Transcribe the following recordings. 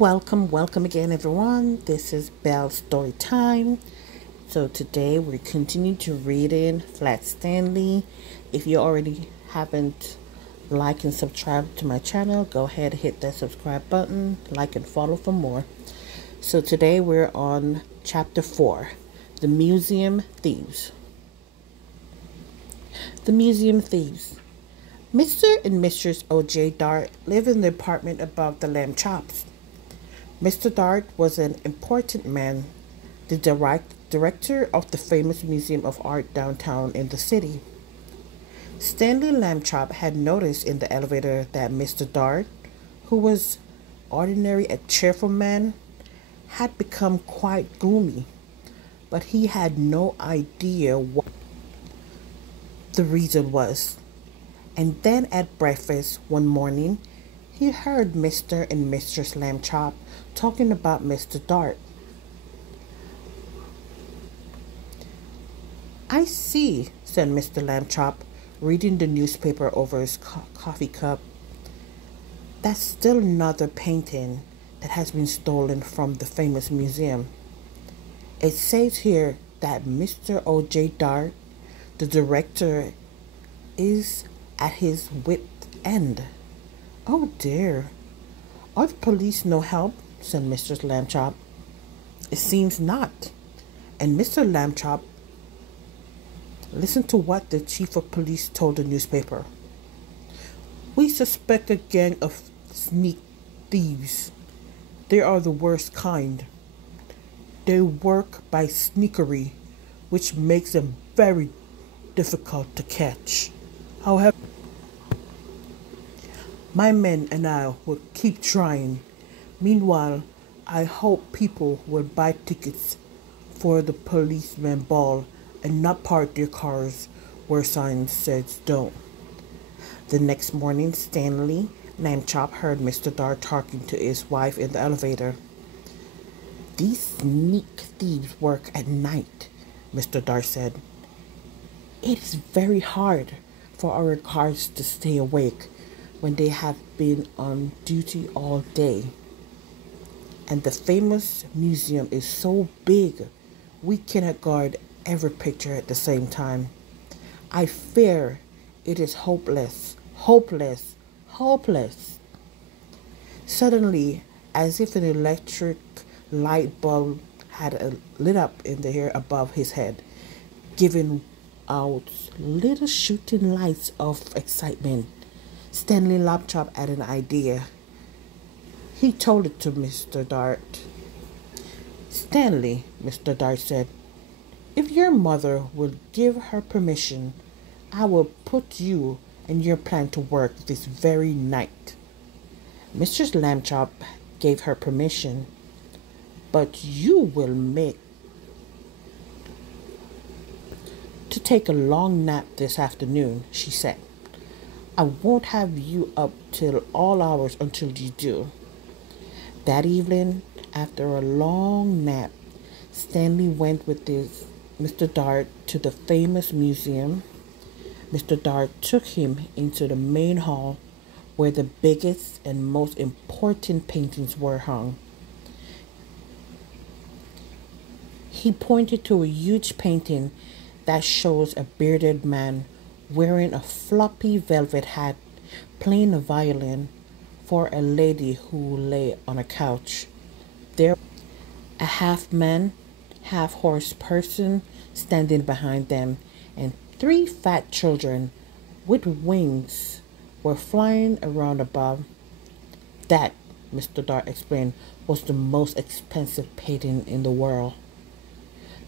Welcome again, everyone. This is Belle Story Time. So today we're continuing to read in Flat Stanley. If you already haven't liked and subscribed to my channel, go ahead and hit that subscribe button, like and follow for more. So today we're on chapter 4, The Museum Thieves. The Museum Thieves. Mr. and Mrs. O.J. Dart live in the apartment above the lamb chops. Mr. Dart was an important man, the director of the famous Museum of Art downtown in the city. Stanley Lambchop had noticed in the elevator that Mr. Dart, who was ordinarily a cheerful man, had become quite gloomy, but he had no idea what the reason was. And then at breakfast one morning, he heard Mr. and Mistress Lambchop talking about Mr. Dart. "I see," said Mr. Lambchop, reading the newspaper over his coffee cup. "That's still another painting that has been stolen from the famous museum. It says here that Mr. O.J. Dart, the director, is at his wit's end. Oh dear. Are the police no help?" said Mrs. Lambchop. "It seems not." And Mr. Lambchop listened to what the chief of police told the newspaper. "We suspect a gang of sneak thieves. They are the worst kind. They work by sneakery, which makes them very difficult to catch. However, my men and I will keep trying. Meanwhile, I hope people will buy tickets for the policeman ball and not park their cars where signs says don't." The next morning, Stanley Lambchop heard Mr. Dart talking to his wife in the elevator. "These sneak thieves work at night," Mr. Dart said. "It is very hard for our guards to stay awake when they have been on duty all day. And the famous museum is so big, we cannot guard every picture at the same time. I fear it is hopeless. Suddenly, as if an electric light bulb had lit up in the air above his head, giving out little shooting lights of excitement, Stanley Lambchop had an idea. He told it to Mr. Dart. "Stanley," Mr. Dart said, "if your mother will give her permission, I will put you and your plan to work this very night." Mrs. Lambchop gave her permission. "But you will make to take a long nap this afternoon," she said. "I won't have you up till all hours until you do." That evening, after a long nap, Stanley went with Mr. Dart to the famous museum. Mr. Dart took him into the main hall where the biggest and most important paintings were hung. He pointed to a huge painting that shows a bearded man wearing a floppy velvet hat playing a violin for a lady who lay on a couch. There, a half-man, half-horse person standing behind them, and 3 fat children with wings were flying around above. That, Mr. Dart explained, was the most expensive painting in the world.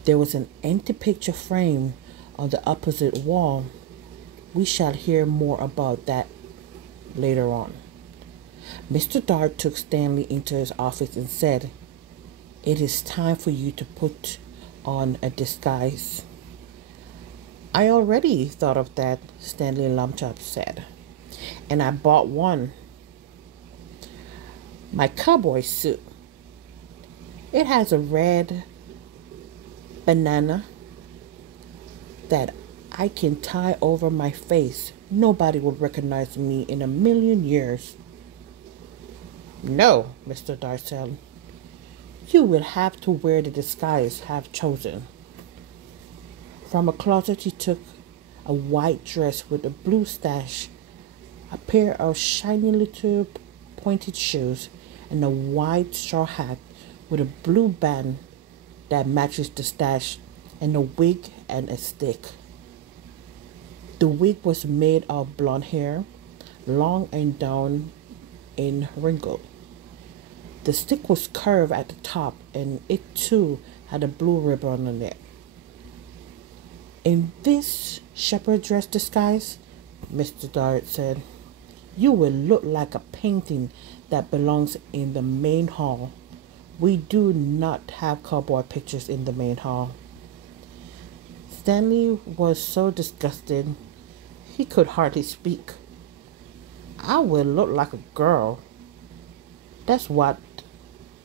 There was an empty picture frame on the opposite wall. We shall hear more about that later on. Mr. Dart took Stanley into his office and said, "It is time for you to put on a disguise." "I already thought of that," Stanley Lambchop said, "and I bought one. My cowboy suit. It has a red banana that I can tie over my face. Nobody will recognize me in a million years." No, Mr. Dart said. You will have to wear the disguise I have chosen. From a closet he took a white dress with a blue sash, a pair of shiny little pointed shoes, and a white straw hat with a blue band that matches the stash, and a wig and a stick. The wig was made of blonde hair, long and down and wrinkled. The stick was curved at the top, and it too had a blue ribbon on it. In this shepherd dress disguise, Mr. Dart said, you will look like a painting that belongs in the main hall. We do not have cowboy pictures in the main hall. Stanley was so disgusted he could hardly speak. I will look like a girl. That's what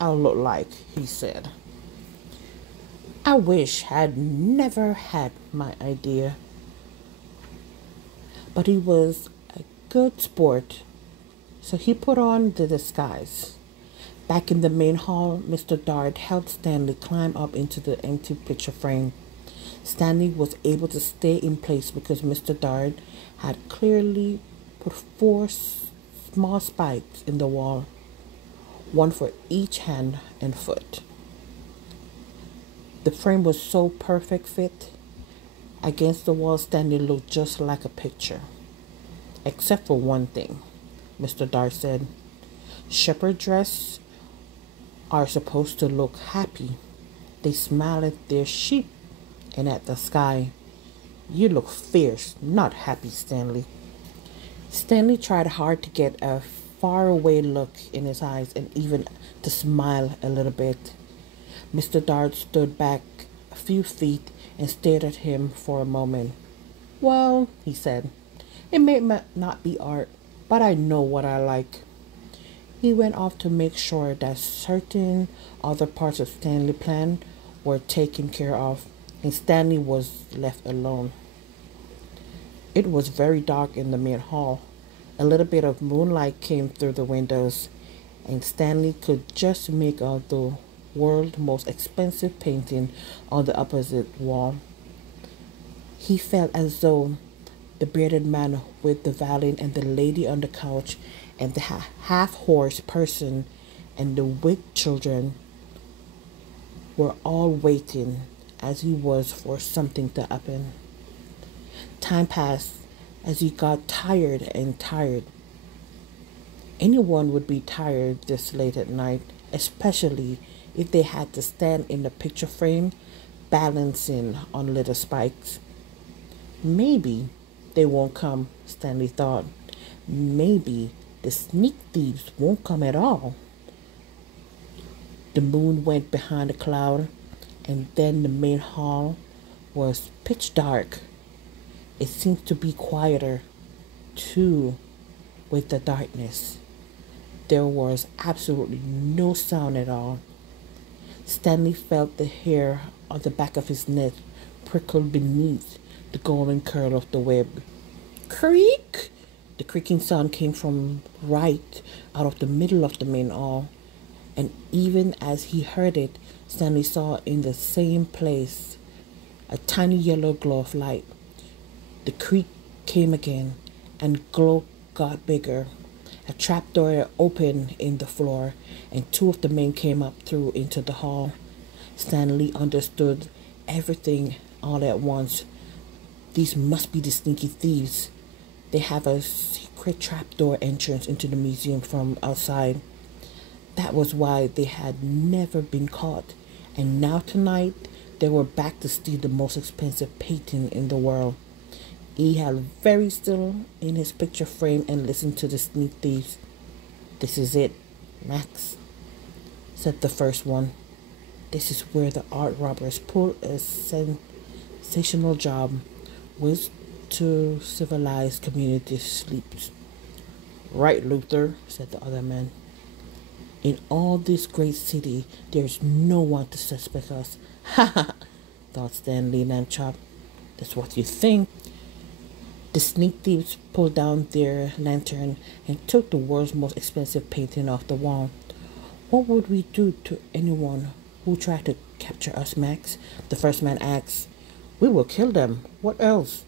I'll look like, he said. I wish I'd never had my idea. But he was a good sport, so he put on the disguise. Back in the main hall, Mr. Dart helped Stanley climb up into the empty picture frame. Stanley was able to stay in place because Mr. Dart had clearly put four small spikes in the wall, one for each hand and foot. The frame was so perfect fit. Against the wall, Stanley looked just like a picture. Except for one thing, Mr. Dart said. Shepherd dress are supposed to look happy. They smile at their sheep and at the sky. You look fierce, not happy, Stanley. Stanley tried hard to get a faraway look in his eyes and even to smile a little bit. Mr. Dart stood back a few feet and stared at him for a moment. Well, he said, it may not be art, but I know what I like. He went off to make sure that certain other parts of Stanley's plan were taken care of, and Stanley was left alone. It was very dark in the main hall. A little bit of moonlight came through the windows, and Stanley could just make out the world's most expensive painting on the opposite wall. He felt as though the bearded man with the violin and the lady on the couch and the half-horse person and the wicked children were all waiting as he was for something to happen. Time passed as he got tired and tired. Anyone would be tired this late at night, especially if they had to stand in the picture frame balancing on little spikes. Maybe they won't come, Stanley thought. Maybe the sneak thieves won't come at all. The moon went behind a cloud, and then the main hall was pitch dark. It seemed to be quieter, too, with the darkness. There was absolutely no sound at all. Stanley felt the hair on the back of his neck prickle beneath the golden curl of the web. Creak! The creaking sound came from right out of the middle of the main hall, and even as he heard it, Stanley saw in the same place a tiny yellow glow of light. The creak came again, and glow got bigger. A trapdoor opened in the floor, and two of the men came up through into the hall. Stanley understood everything all at once. These must be the sneaky thieves. They have a secret trapdoor entrance into the museum from outside. That was why they had never been caught, and now tonight they were back to steal the most expensive painting in the world. He held very still in his picture frame and listened to the sneak thieves. This is it, Max, said the first one. This is where the art robbers pull a sensational job, which to civilized community sleeps. Right, Luther, said the other man. In all this great city, there's no one to suspect us. Ha ha, thought Stanley Lamchop. That's what you think. The sneak thieves pulled down their lantern and took the world's most expensive painting off the wall. What would we do to anyone who tried to capture us, Max? The first man asked. We will kill them. What else?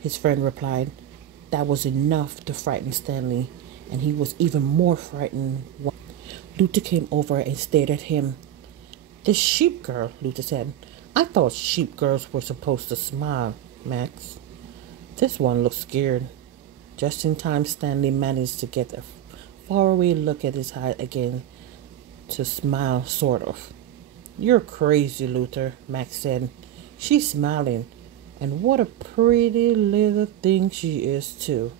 His friend replied. That was enough to frighten Stanley, and he was even more frightened. Luther came over and stared at him. The sheep girl, Luther said. I thought sheep girls were supposed to smile, Max. This one looked scared. Just in time, Stanley managed to get a faraway look at his eye again, to smile, sort of. You're crazy, Luther, Max said. She's smiling, and what a pretty little thing she is, too.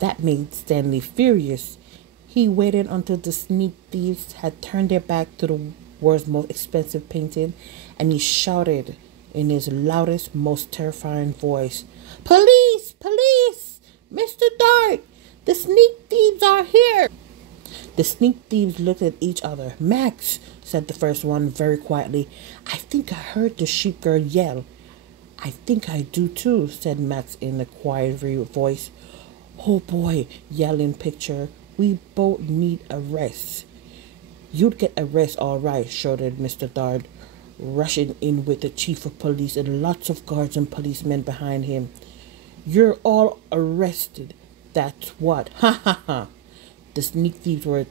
That made Stanley furious. He waited until the sneak thieves had turned their back to the world's most expensive painting, and he shouted in his loudest, most terrifying voice, Police! Police! Mr. Dart! The sneak thieves are here! The sneak thieves looked at each other. Max, said the first one very quietly, I think I heard the sheep girl yell. I think I do too, said Max in a quiet voice. Oh boy, yelling picture. We both need arrests. You'd get arrested all right, shouted Mr. Dart, rushing in with the chief of police and lots of guards and policemen behind him. You're all arrested. That's what. Ha ha ha. The sneak thieves were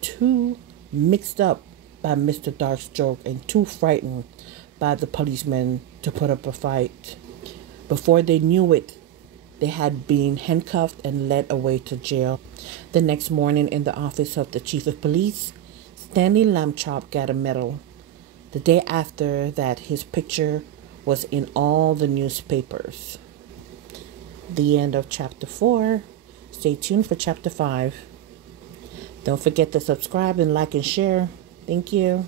too mixed up by Mr. Dart's joke and too frightened by the policemen to put up a fight. Before they knew it, they had been handcuffed and led away to jail. The next morning in the office of the chief of police, Stanley Lambchop got a medal. The day after that, his picture was in all the newspapers. The end of chapter 4. Stay tuned for chapter 5. Don't forget to subscribe and like and share. Thank you.